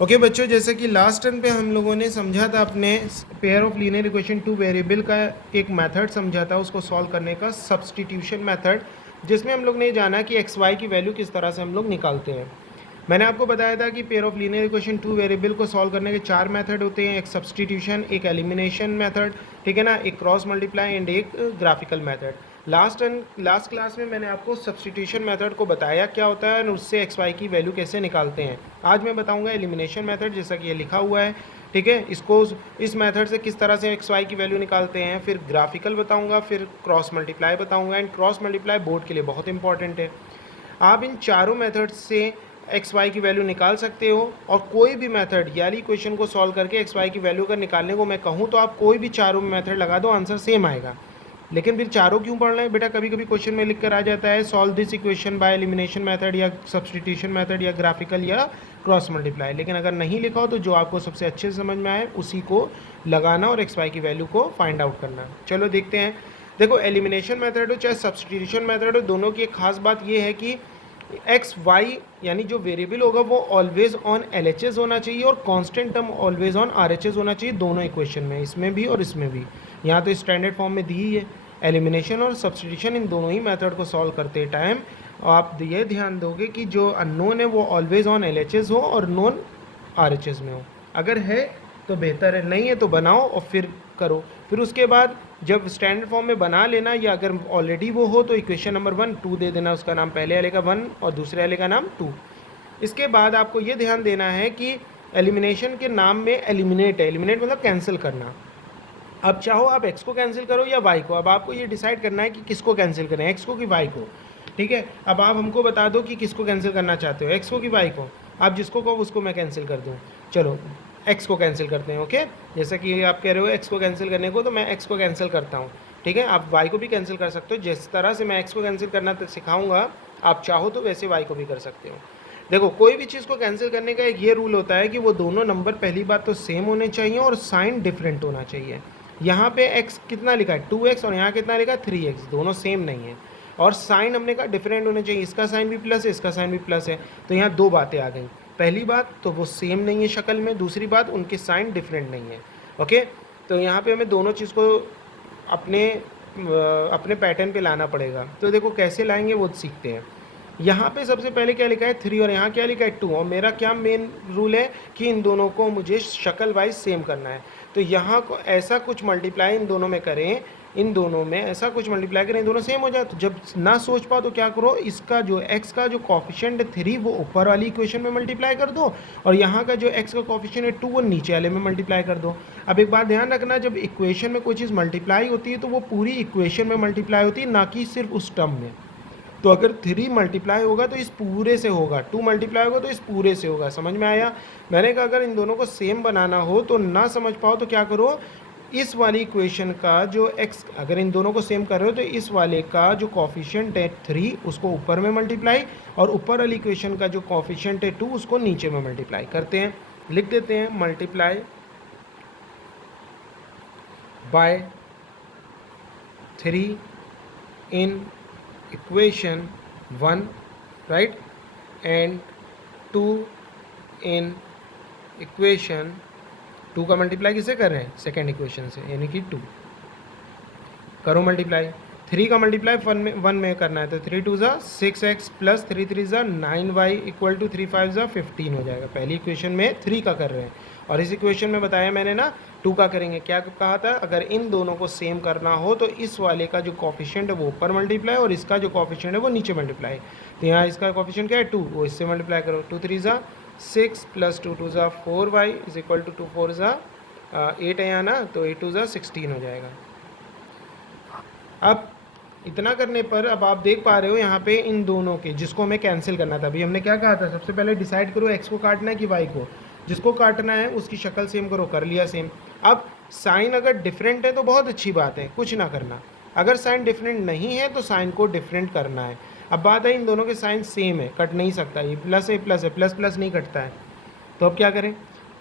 Okay बच्चों, जैसे कि लास्ट टर्न पे हम लोगों ने समझा था अपने pair of linear equation two variable का एक मेथड समझा था उसको सॉल्व करने का, सब्स्टिट्यूशन मेथड, जिसमें हम लोग ने जाना कि एक्स वाई की वैल्यू किस तरह से हम लोग निकालते हैं। मैंने आपको बताया था कि pair of linear equation two variable को सॉल्व करने के 4 मेथड होते हैं, एक सब्स्टिट्यूशन, एक एलिमिनेशन मेथड, ठीक है ना, एक क्रॉस मल्टीप्लाई एंड एक ग्राफिकल मेथड। लास्ट क्लास में मैंने आपको सब्स्टिट्यूशन मेथड को बताया क्या होता है और उससे एक्स वाई की वैल्यू कैसे निकालते हैं। आज मैं बताऊंगा एलिमिनेशन मेथड, जैसा कि ये लिखा हुआ है, ठीक है। इसको इस मेथड से किस तरह से एक्स वाई की वैल्यू निकालते हैं, फिर ग्राफिकल बताऊंगा, फिर क्रॉस मल्टीप्लाई बताऊंगा। एंड क्रॉस मल्टीप्लाई बोर्ड के लिए बहुत इंपॉर्टेंट है। आप इन चारों मेथड से एक्स वाई की वैल्यू निकाल सकते हो, और कोई भी मेथड यानी इक्वेशन को सॉल्व करके एक्स वाई की वैल्यू अगर निकालने को मैं कहूँ तो आप कोई भी चारों मेथड लगा दो, आंसर सेम आएगा। लेकिन फिर चारों क्यों पढ़ रहे हैं बेटा, कभी कभी क्वेश्चन में लिख कर आ जाता है solve this equation by elimination method या सब्स्टिट्यूशन मेथड या ग्राफिकल या क्रॉस मल्टीप्लाई। लेकिन अगर नहीं लिखा हो तो जो आपको सबसे अच्छे से समझ में आए उसी को लगाना और एक्स वाई की वैल्यू को फाइंड आउट करना। चलो देखते हैं। देखो, एलिमिनेशन मेथड हो चाहे सब्स्टिट्यूशन मेथड हो, दोनों की एक खास बात यह है कि एक्स वाई यानी जो वेरिएबल होगा वो always on L H S होना चाहिए और constant term always on R H S होना चाहिए, दोनों इक्वेशन में, इसमें भी और इसमें भी। यहाँ तो स्टैंडर्ड फॉर्म में दी ही है। एलिमिनेशन और सब्स्टिट्यूशन इन दोनों ही मेथड को सॉल्व करते टाइम आप ये ध्यान दोगे कि जो अननोन है वो always on L H S हो और नोन आर एच एस में हो। अगर है तो बेहतर है, नहीं है तो बनाओ और फिर करो। फिर उसके बाद जब स्टैंडर्ड फॉर्म में बना लेना, या अगर ऑलरेडी वो हो तो इक्वेशन नंबर 1 2 दे देना, उसका नाम पहले वाले का 1 और दूसरे वाले का नाम 2। इसके बाद आपको ये ध्यान देना है कि एलिमिनेशन के नाम में एलिमिनेट है, एलिमिनेट मतलब कैंसिल करना। अब चाहो आप x को कैंसिल करो या y को, अब आपको ये डिसाइड करना है कि किसको कैंसिल करें, x को कि y को, ठीक है। अब आप हमको बता दो कि किसको कैंसिल करना चाहते हो, x को कि y को। आप जिसको कहो उसको मैं कैंसिल कर दूँ। चलो x को कैंसिल करते हैं, ओके। जैसा कि आप कह रहे हो x को कैंसिल करने को, तो मैं x को कैंसिल करता हूँ, ठीक है। आप y को भी कैंसिल कर सकते हो, जिस तरह से मैं x को कैंसिल करना सिखाऊंगा आप चाहो तो वैसे y को भी कर सकते हो। देखो, कोई भी चीज़ को कैंसिल करने का एक ये रूल होता है कि वो दोनों नंबर पहली बात तो सेम होने चाहिए और साइन डिफरेंट होना चाहिए। यहाँ पे x कितना लिखा है 2x और यहाँ कितना लिखा है 3x, दोनों सेम नहीं है। और साइन हमने कहा डिफरेंट होने चाहिए, इसका साइन भी प्लस है, इसका साइन भी प्लस है। तो यहाँ दो बातें आ गई, पहली बात तो वो सेम नहीं है शक्ल में, दूसरी बात उनके साइन डिफरेंट नहीं है, ओके। तो यहाँ पे हमें दोनों चीज़ को अपने पैटर्न पे लाना पड़ेगा। तो देखो कैसे लाएंगे वो सीखते हैं। यहाँ पे सबसे पहले क्या लिखा है 3 और यहाँ क्या लिखा है 2, और मेरा क्या मेन रूल है कि इन दोनों को मुझे शक्ल वाइज सेम करना है। तो यहाँ को ऐसा कुछ मल्टीप्लाई इन दोनों में करें, इन दोनों में ऐसा कुछ मल्टीप्लाई करें, दोनों सेम हो जाए। तो जब ना सोच पाओ तो क्या करो, इसका जो x का जो कॉफिशिएंट है 3 वो ऊपर वाली इक्वेशन में मल्टीप्लाई कर दो, और यहाँ का जो x का कॉफिशिएंट है 2 वो नीचे वाले में मल्टीप्लाई कर दो। अब एक बात ध्यान रखना, जब इक्वेशन में कोई चीज़ मल्टीप्लाई होती है तो वो पूरी इक्वेशन में मल्टीप्लाई होती है, ना कि सिर्फ उस टर्म में। तो अगर 3 मल्टीप्लाई होगा तो इस पूरे से होगा, 2 मल्टीप्लाई होगा तो इस पूरे से होगा। समझ में आया? मैंने कहा अगर इन दोनों को सेम बनाना हो तो ना समझ पाओ तो क्या करो, इस वाली इक्वेशन का जो x, अगर इन दोनों को सेम कर रहे हो तो इस वाले का जो कॉफिशिएंट है 3 उसको ऊपर में मल्टीप्लाई, और ऊपर वाली इक्वेशन का जो कॉफिशिएंट है 2 उसको नीचे में मल्टीप्लाई करते हैं। लिख देते हैं multiply by 3 in equation 1, right, and 2 in equation 2 का मल्टीप्लाई किससे कर रहे हैं, सेकेंड इक्वेशन से, यानी कि 2। करो मल्टीप्लाई। 3 का मल्टीप्लाई 1 में करना है, तो 3 2 ज़ा 6x प्लस 3 3 ज़ा 9y इक्वल टू 3 5 ज़ा 15 हो जाएगा। पहली इक्वेशन में 3 का कर रहे हैं, और इस इक्वेशन में बताया मैंने ना 2 का करेंगे। क्या कहा था, अगर इन दोनों को सेम करना हो तो इस वाले का जो कॉफिशिएंट है वो ऊपर मल्टीप्लाई और इसका जो कॉफिशिएंट है वो नीचे मल्टीप्लाई। तो यहाँ इसका कॉफिशिएंट क्या है 2, वो इससे मल्टीप्लाई करो। 2 3 ज़ा 6 प्लस 2 2 ज़ा 4y इज इक्वल टू 2 4 ज़ा 8 है यहाँ ना, तो 8 2 ज़ा 16 हो जाएगा। अब इतना करने पर अब आप देख पा रहे हो यहाँ पे इन दोनों के, जिसको हमें कैंसिल करना था, अभी हमने क्या कहा था, सबसे पहले डिसाइड करो x को काटना है कि y को। जिसको काटना है उसकी शक्ल सेम करो, कर लिया सेम। अब साइन अगर डिफरेंट है तो बहुत अच्छी बात है, कुछ ना करना। अगर साइन डिफरेंट नहीं है तो साइन को डिफरेंट करना है। अब बात है इन दोनों के साइन सेम है, कट नहीं सकता, ये प्लस है प्लस है, प्लस प्लस नहीं कटता है। तो अब क्या करें,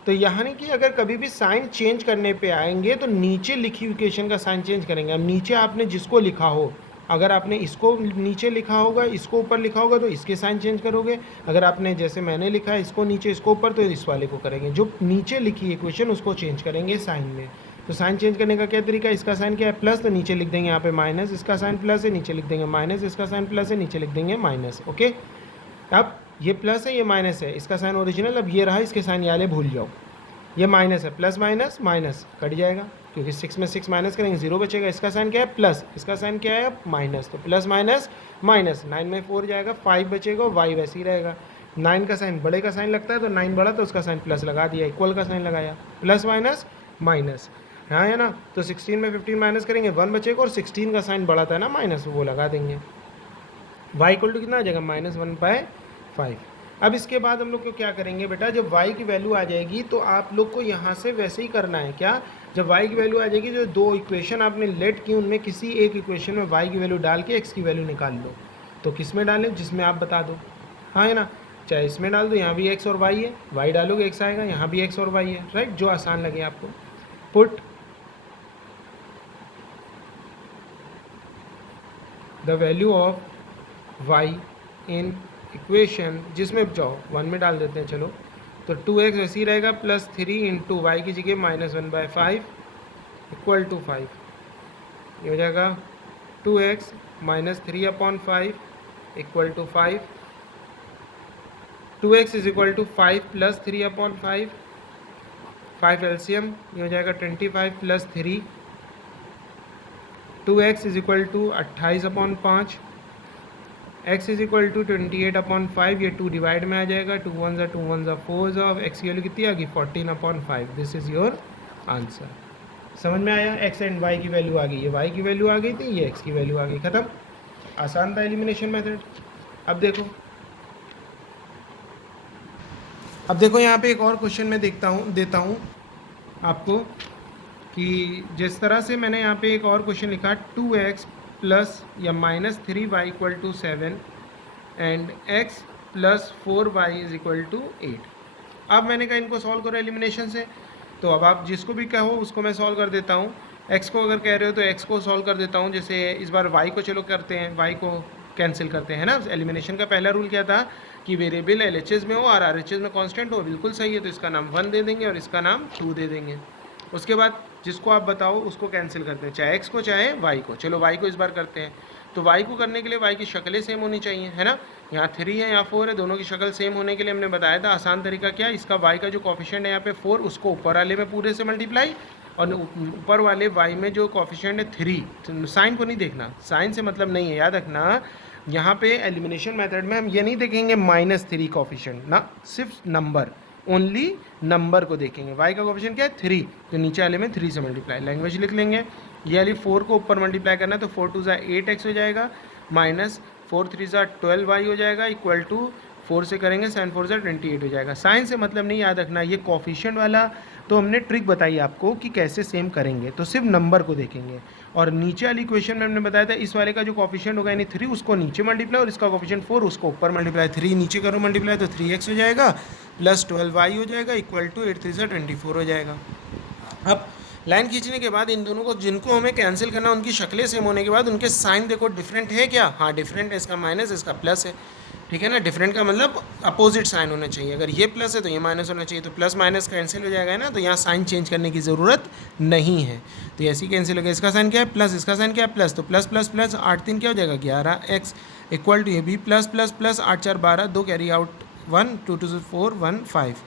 तो यहाँ नहीं कि अगर कभी भी साइन चेंज करने पे आएंगे तो नीचे लिखी इक्वेशन का साइन चेंज करेंगे। अब नीचे आपने जिसको लिखा हो अगर आपने इसको नीचे लिखा होगा, इसको ऊपर लिखा होगा तो इसके साइन चेंज करोगे। अगर आपने जैसे मैंने लिखा है इसको नीचे इसको ऊपर तो इस वाले को करेंगे। जो नीचे लिखी इक्वेशन उसको चेंज करेंगे साइन में। तो साइन चेंज करने का क्या तरीका है, इसका साइन क्या है प्लस, तो नीचे लिख देंगे यहाँ पे माइनस, इसका साइन प्लस है नीचे लिख देंगे माइनस, इसका साइन प्लस है नीचे लिख देंगे माइनस। ओके, अब ये प्लस है ये माइनस है, इसका साइन ओरिजिनल, अब ये रहा इसके साइन ये वाले भूल जाओ। ये माइनस है, प्लस माइनस माइनस कट जाएगा क्योंकि 6 में 6 माइनस करेंगे 0 बचेगा। इसका साइन क्या है प्लस, इसका साइन क्या है माइनस, तो प्लस माइनस माइनस, 9 में 4 जाएगा 5 बचेगा, y वैसे ही रहेगा। 9 का साइन बड़े का साइन लगता है तो 9 बड़ा तो उसका साइन प्लस लगा दिया, इक्वल का साइन लगाया, प्लस माइनस माइनस, हाँ है ना। तो 16 में 15 माइनस करेंगे 1 बचेगा और 16 का साइन बड़ा था ना माइनस, वो लगा देंगे। y इक्वल टू कितना आ जाएगा -1/5। अब इसके बाद हम लोग को क्या करेंगे बेटा, जब y की वैल्यू आ जाएगी तो आप लोग को यहाँ से वैसे ही करना है। क्या, जब y की वैल्यू आ जाएगी जो दो इक्वेशन आपने लेट की उनमें किसी एक इक्वेशन में y की वैल्यू डाल के x की वैल्यू निकाल लो। तो किस में डालें, जिसमें आप बता दो, हाँ है ना। चाहे इसमें डाल दो, यहाँ भी x और y है, y डालोगे x आएगा, यहाँ भी x और y है, राइट, जो आसान लगे आपको। Put the value of y in equation, जिसमें जाओ 1 में डाल देते हैं चलो, तो 2x ऐसे ही रहेगा +3 इंटू वाई की जगह -1/5 इक्वल टू 5। ये हो जाएगा 2x -3/5 equal to 5। 2x is equal to 5 + 3/5, 5 LCM, ये हो जाएगा 25 + 3। 2x is equal to 28/5, x is equal to 28/5, ये 2 डिवाइड में आ जाएगा, 2 1 ज़ा 2 1 ज़ा 4 ज़ा, x की वैल्यू कितनी आ गई 14/5। This is your answer. समझ में आया, x एंड y की वैल्यू आ गई, ये y की वैल्यू आ गई थी, ये x की वैल्यू आ गई, खत्म। आसान था एलिमिनेशन मेथड। अब देखो यहाँ पे एक और क्वेश्चन मैं देता हूँ आपको, कि जिस तरह से मैंने यहाँ पे एक और क्वेश्चन लिखा 2x प्लस या -3y equal to 7 and x plus 4y is equal to 8। अब मैंने कहा इनको सॉल्व करो एलिमिनेशन से, तो अब आप जिसको भी कहो उसको मैं सॉल्व कर देता हूँ। x को अगर कह रहे हो तो x को सॉल्व कर देता हूँ। जैसे इस बार y को चलो करते हैं, y को कैंसिल करते हैं ना। एलिमिनेशन का पहला रूल क्या था कि वेरिएबल LHS में हो और RHS में कांस्टेंट हो, बिल्कुल सही है, तो इसका नाम 1 दे देंगे और इसका नाम 2 दे देंगे। उसके बाद जिसको आप बताओ उसको कैंसिल करते हैं, चाहे x को चाहे y को। चलो y को इस बार करते हैं, तो y को करने के लिए y की शक्लें सेम होनी चाहिए, है ना। यहाँ 3 है यहाँ 4 है, दोनों की शक्ल सेम होने के लिए हमने बताया था आसान तरीका क्या, इसका y का जो कॉफिशिएंट है यहाँ पे 4, उसको ऊपर वाले में पूरे से मल्टीप्लाई, और ऊपर वाले y में जो कॉफिशिएंट है 3, साइन को नहीं देखना, साइन से मतलब नहीं है, याद रखना। यहाँ पे एलिमिनेशन मेथड में हम ये नहीं देखेंगे -3 कॉफिशिएंट ना, सिर्फ नंबर, ओनली नंबर को देखेंगे। y का कोफिशिएंट क्या है 3, तो नीचे वाले में 3 से मल्टीप्लाई, लैंग्वेज लिख लेंगे। ये वाली 4 को ऊपर मल्टीप्लाई करना है तो 4 2 ज़ा 8x हो जाएगा, -4 3 ज़ा 12y हो जाएगा, इक्वल टू 4 से करेंगे 7 4 ज़ा 28 हो जाएगा। साइन से मतलब नहीं, याद रखना ये कोफिशिएंट वाला तो हमने ट्रिक बताई आपको कि कैसे सेम करेंगे, तो सिर्फ नंबर को देखेंगे। और नीचे वाली क्वेश्चन में हमने बताया था इस वाले का जो कॉफिशिएंट होगा यानी 3, उसको नीचे मल्टीप्लाई, और इसका कॉफिशिएंट 4 उसको ऊपर मल्टीप्लाई। 3 नीचे करो मल्टीप्लाई तो 3x हो जाएगा प्लस 12y हो जाएगा, इक्वल टू 8 3 ज़ा 24 हो जाएगा। अब लाइन खींचने के बाद इन दोनों को जिनको हमें कैंसिल करना उनकी शक्लें सेम होने के बाद उनके साइन देखो डिफरेंट है क्या, हाँ डिफरेंट है, इसका माइनस इसका प्लस है, ठीक है ना। डिफरेंट का मतलब अपोजिट साइन होना चाहिए, अगर ये प्लस है तो ये माइनस होना चाहिए, तो प्लस माइनस कैंसिल हो जाएगा ना, तो यहाँ साइन चेंज करने की ज़रूरत नहीं है, तो ऐसे ही कैंसिल हो गया। इसका साइन क्या है प्लस, इसका साइन क्या है प्लस, तो प्लस प्लस प्लस 8 3 क्या हो जाएगा 11x, इक्वल टू ये भी plus plus plus 8 4 12, 2 carry out 1 2 2 4 1 5,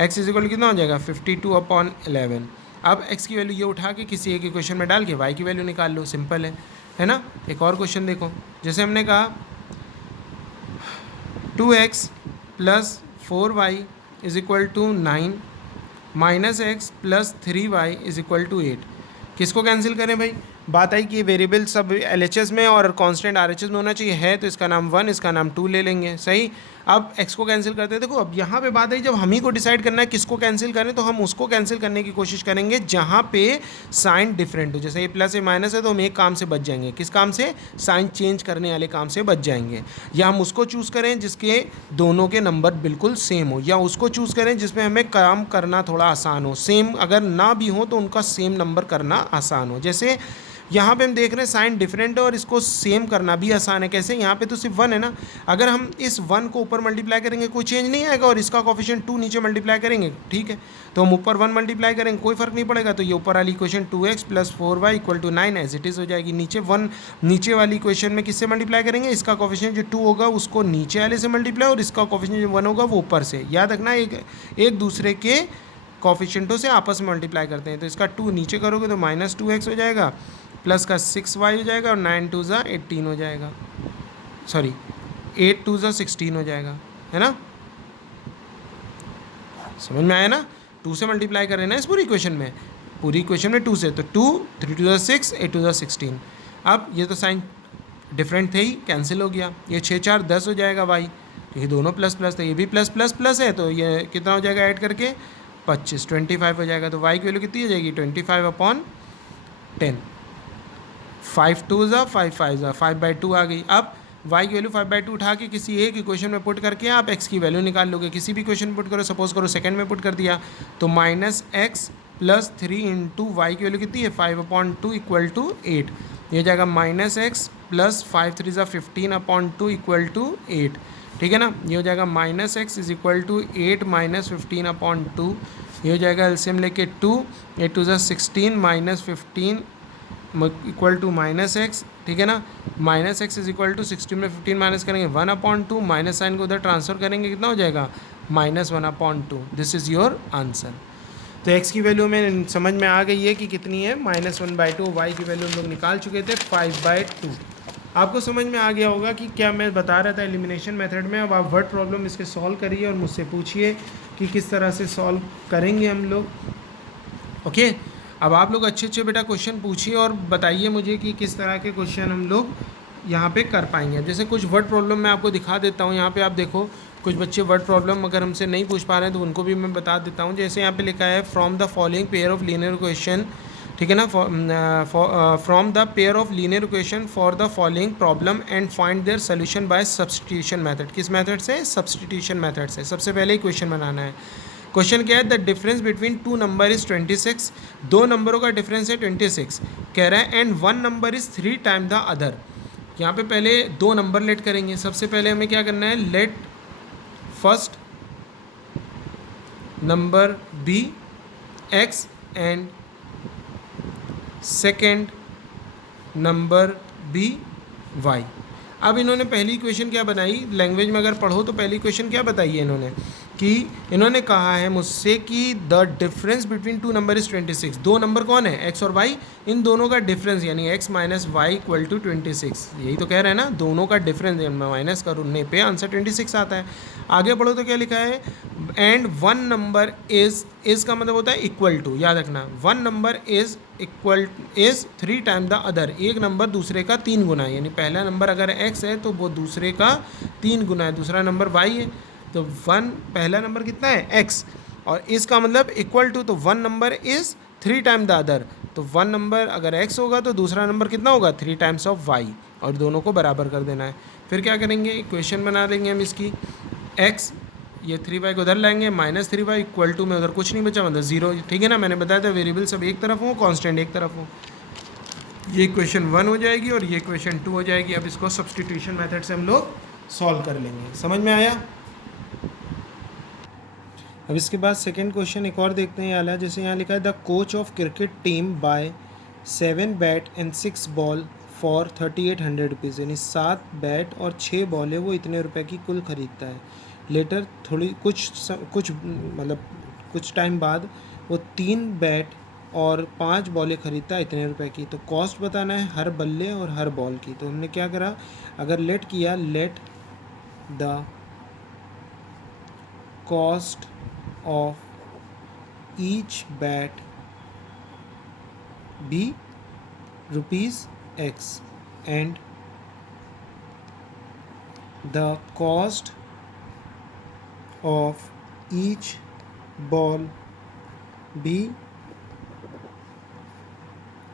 x is equal कितना हो जाएगा 52/11। अब x की वैल्यू ये उठा के किसी एक इक्वेशन में डाल के y की वैल्यू निकाल लो, सिंपल है ना। एक और क्वेश्चन देखो, जैसे हमने कहा 2x plus 4y is equal to 9 -x plus 3y is equal to 8। किसको कैंसिल करें भाई, बात आई कि वेरिएबल सब LHS में और कांस्टेंट RHS में होना चाहिए, है तो इसका नाम 1 इसका नाम 2 ले लेंगे, सही। अब x को कैंसिल करते हैं। देखो अब यहाँ पे बात आई जब हम ही को डिसाइड करना है किसको कैंसिल करें, तो हम उसको कैंसिल करने की कोशिश करेंगे जहाँ पे साइन डिफरेंट हो। जैसे ये प्लस ये माइनस है तो हम एक काम से बच जाएंगे, किस काम से, साइन चेंज करने वाले काम से बच जाएंगे। या हम उसको चूज़ करें जिसके दोनों के नंबर बिल्कुल सेम हो, या उसको चूज़ करें जिसमें हमें काम करना थोड़ा आसान हो। सेम अगर ना भी हो तो उनका सेम नंबर करना आसान हो। जैसे यहाँ पे हम देख रहे हैं साइन डिफरेंट है और इसको सेम करना भी आसान है। कैसे? यहाँ पे तो सिर्फ 1 है ना, अगर हम इस 1 को ऊपर मल्टीप्लाई करेंगे कोई चेंज नहीं आएगा, और इसका कोफिशिएंट 2 नीचे मल्टीप्लाई करेंगे, ठीक है, तो हम ऊपर 1 मल्टीप्लाई करेंगे कोई फर्क नहीं पड़ेगा, तो ये ऊपर वाली equation 2x + 4y = 9 as it is हो जाएगी। नीचे 1 नीचे वाली इक्वेशन में किससे मल्टीप्लाई करेंगे? इसका कोफिशिएंट जो 2 होगा उसको नीचे वाले से मल्टीप्लाई, और इसका कोफिशिएंट जो 1 होगा वो ऊपर से। याद रखना एक दूसरे के कोफिशिएंटों से आपस में मल्टीप्लाई करते हैं। तो इसका 2 नीचे करोगे तो -2x हो जाएगा, प्लस का 6y हो जाएगा, और 9 2 ज़ा 18 हो जाएगा, सॉरी 8 2 ज़ा 16 हो जाएगा, है ना? समझ में आया ना? 2 से मल्टीप्लाई कर रहे हैं ना इस पूरी इक्वेशन में 2 से, तो 2 3 2 ज़ा 6 8 2 ज़ा 16। अब ये तो साइन डिफरेंट थे ही, कैंसिल हो गया, ये 6 4 10 हो जाएगा y, तो ये दोनों प्लस प्लस, तो ये भी प्लस प्लस प्लस है, तो ये कितना हो जाएगा ऐड करके 25 25 हो जाएगा। तो y की वैल्यू कितनी हो जाएगी? 25/10। 5 2 ज़ा 5 5 ज़ा 5/2 आ गई। अब y की वैल्यू 5/2 उठा के किसी एक इक्वेशन में पुट करके आप x की वैल्यू निकाल लोगे। किसी भी इक्वेशन में पुट करो, सपोज करो सेकंड में पुट कर दिया, तो -x + 3 × y की वैल्यू कितनी है? 5/2 = 8। ये हो जाएगा -x + 5 3 ज़ा 15/2 = 8, ठीक है ना? ये हो जाएगा -x = 8 - 15/2, ये हो जाएगा एलसीएम लेके 2 8 2 ज़ा 16 -15 -x, ठीक है ना? -x = 16 में 15 माइनस करेंगे 1/2, माइनस साइन को उधर ट्रांसफर करेंगे, कितना हो जाएगा? -1/2। This is your answer. तो x की वैल्यू में समझ में आ गई है कि कितनी है, -1/2। y की वैल्यू हम लोग निकाल चुके थे 5/2। आपको समझ में आ गया होगा कि क्या मैं बता रहा था एलिमिनेशन मेथड में। अब आप वर्ड प्रॉब्लम इसके सॉल्व करिए और मुझसे पूछिए कि किस तरह से सॉल्व करेंगे हम लोग। ओके, अब आप लोग अच्छे अच्छे बेटा क्वेश्चन पूछिए और बताइए मुझे कि किस तरह के क्वेश्चन हम लोग यहाँ पे कर पाएंगे। जैसे कुछ वर्ड प्रॉब्लम मैं आपको दिखा देता हूँ, यहाँ पे आप देखो कुछ बच्चे वर्ड प्रॉब्लम अगर हमसे नहीं पूछ पा रहे हैं तो उनको भी मैं बता देता हूँ। जैसे यहाँ पे लिखा है from the following pair of linear equation, ठीक है ना, from the pair of linear equation for the following problem and find their solution by substitution method. किस मेथड से? सब्सटीट्यूशन मेथड से। सबसे पहले इक्वेशन बनाना है। क्वेश्चन क्या है? The difference between 2 number is 26। दो नंबरों का डिफरेंस है 26 कह रहा है, and 1 number is 3 time the other. यहाँ पे पहले दो नंबर लेट करेंगे। सबसे पहले हमें क्या करना है? Let first number be x and second number be y। अब इन्होंने पहली इक्वेशन क्या बनाई? लैंग्वेज में अगर पढ़ो तो पहली इक्वेशन क्या बताई है इन्होंने कि इन्होंने कहा है मुझसे कि the difference between 2 number is 26। दो नंबर कौन है? x और y, इन दोनों का डिफरेंस यानी x - y = 26। यही तो कह रहे हैं ना, दोनों का डिफरेंस माइनस करने पे आंसर 26 आता है। आगे पढ़ो तो क्या लिखा है? एंड 1 नंबर इज़ का मतलब होता है इक्वल टू। याद रखना, 1 number is 3 time the other. एक नंबर दूसरे का 3 गुना है, यानी पहला नंबर अगर x है तो वो दूसरे का 3 गुना है, दूसरा नंबर y है। तो 1 पहला नंबर कितना है? x, और इसका मतलब इक्वल टू, तो 1 number is 3 time the other. तो 1 नंबर अगर x होगा तो दूसरा नंबर कितना होगा? 3 टाइम्स ऑफ y, और दोनों को बराबर कर देना है। फिर क्या करेंगे? इक्वेशन बना देंगे हम इसकी। x, ये 3y को उधर लाएंगे, -3y = में उधर कुछ नहीं बचा, मतलब 0, ठीक है ना? मैंने बताया था वेरिएबल सब एक तरफ हो, कांस्टेंट एक तरफ हो। ये इक्वेशन 1 हो जाएगी और ये इक्वेशन 2 हो जाएगी। अब इसको सब्सटीट्यूशन मेथड से हम लोग सॉल्व कर लेंगे। समझ में आया? अब इसके बाद सेकंड क्वेश्चन एक और देखते हैं वाला। जैसे यहाँ लिखा है the coach of cricket team by 7 bat and 6 ball for 3800 rupees, यानी 7 बैट और 6 बॉल है वो इतने रुपए की कुल ख़रीदता है। लेटर कुछ टाइम बाद वो 3 बैट और 5 बॉलें ख़रीदता है इतने रुपए की। तो कॉस्ट बताना है हर बल्ले और हर बॉल की। तो हमने क्या करा? अगर लेट किया, let the cost of each bat be ₹x and the cost of each ball be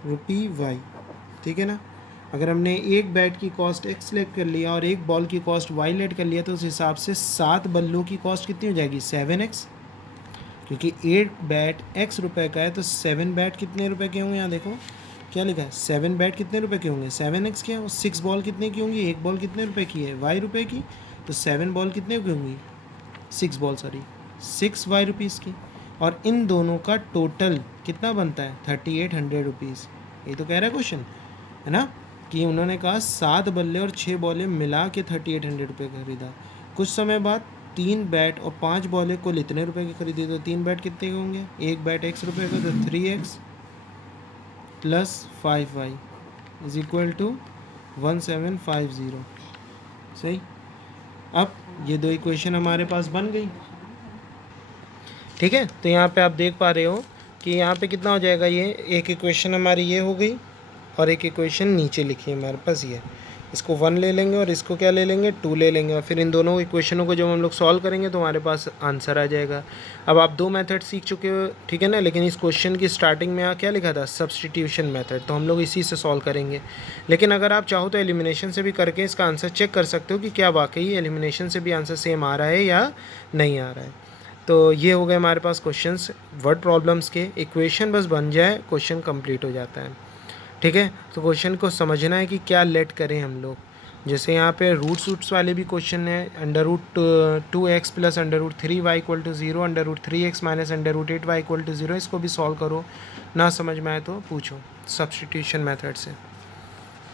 ₹y, ठीक है ना? अगर हमने एक बैट की कॉस्ट x लेट कर लिया और एक बॉल की कॉस्ट y लेट कर लिया तो उस हिसाब से 7 बल्लों की कॉस्ट कितनी हो जाएगी? 7x, क्योंकि 8 बैट x रुपए का है तो 7 बैट कितने रुपए के होंगे? यहाँ देखो क्या लिखा है 7 बैट कितने रुपए के होंगे 7x के, और 6 बॉल कितने की होंगी, एक बॉल कितने रुपए की है y रुपए की, तो 7 बॉल कितने की होंगी 6 बॉल 6 y रुपीज़ की। और इन दोनों का टोटल कितना बनता है 3800 रुपीज़। ये तो कह रहा है क्वेश्चन, है ना, कि उन्होंने कहा 7 बल्ले और 6 बॉलें मिला के 3800 रुपये खरीदा। कुछ समय बाद 3 बैट और 5 बॉलें कुल इतने रुपए की खरीदी, तो 3 बैट कितने के होंगे, एक बैट x रुपये का, तो 3x plus 5y is equal to 1750। सही। अब ये दो इक्वेशन हमारे पास बन गई, ठीक है। तो यहाँ पे आप देख पा रहे हो कि यहाँ पे कितना हो जाएगा, ये एक इक्वेशन हमारी ये हो गई और एक इक्वेशन नीचे लिखी है हमारे पास ये, इसको 1 ले लेंगे और इसको क्या ले लेंगे 2 ले लेंगे, और फिर इन दोनों इक्वेशनों को जब हम लोग सॉल्व करेंगे तो हमारे पास आंसर आ जाएगा। अब आप 2 मेथड सीख चुके हो, ठीक है ना, लेकिन इस क्वेश्चन की स्टार्टिंग में यहाँ क्या लिखा था सब्सटीट्यूशन मेथड, तो हम लोग इसी से सॉल्व करेंगे। लेकिन अगर आप चाहो तो एलिमिनेशन से भी करके इसका आंसर चेक कर सकते हो कि क्या वाकई एलिमिनेशन से भी आंसर सेम आ रहा है या नहीं आ रहा है। तो ये हो गए हमारे पास क्वेश्चंस वर्ड प्रॉब्लम्स के, इक्वेशन बस बन जाए क्वेश्चन कंप्लीट हो जाता है, ठीक है। तो क्वेश्चन को समझना है कि क्या लेट करें हम लोग। जैसे यहाँ पे रूट्स वाले भी क्वेश्चन है, √2x plus √3y equal to 0, √3x minus √8y equal to 0, इसको भी सॉल्व करो, ना समझ में आए तो पूछो सब्सटीट्यूशन मेथड से,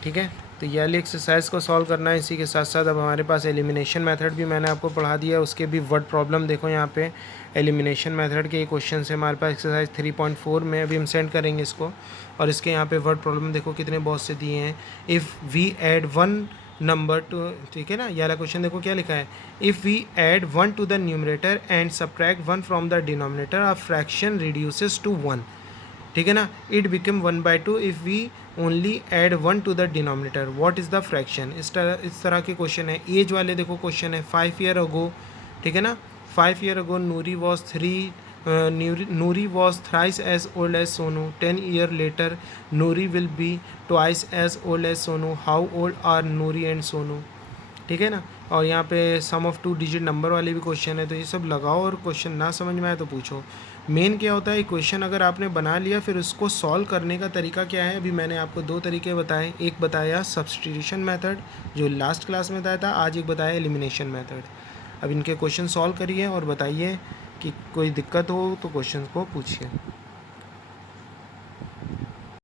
ठीक है। तो ये वाली एक्सरसाइज को सॉल्व करना है। इसी के साथ साथ अब हमारे पास एलिमिनेशन मेथड भी मैंने आपको पढ़ा दिया, उसके भी वर्ड प्रॉब्लम देखो यहाँ पे एलिमिनेशन मेथड के क्वेश्चन से हमारे पास एक्सरसाइज 3.4 में अभी हम सेंड करेंगे इसको, और इसके यहाँ पे वर्ड प्रॉब्लम देखो कितने बहुत से दिए हैं। If we add 1 number to, ठीक है ना, ये वाला क्वेश्चन देखो क्या लिखा है, if we add 1 to the numerator and subtract 1 from the denominator a fraction reduces to 1, ठीक है ना, it become 1/2 if we only add 1 to the denominator, what is the fraction. इस तरह के क्वेश्चन है। एज वाले देखो क्वेश्चन है 5 ईयर अगो, ठीक है ना, 5 year ago Nuri was thrice as old as Sonu. 10 year later Nuri will be twice as old as Sonu. How old are Nuri and Sonu, ठीक है ना। और यहाँ पे सम ऑफ 2 डिजिट नंबर वाले भी क्वेश्चन है। तो ये सब लगाओ और क्वेश्चन ना समझ में आए तो पूछो। मेन क्या होता है, इक्वेशन अगर आपने बना लिया फिर उसको सॉल्व करने का तरीका क्या है। अभी मैंने आपको 2 तरीके बताए, एक बताया सब्सटीट्यूशन मेथड जो लास्ट क्लास में बताया था, आज एक बताया एलिमिनेशन मेथड। अब इनके क्वेश्चन सॉल्व करिए और बताइए कि कोई दिक्कत हो तो क्वेश्चन को पूछिए।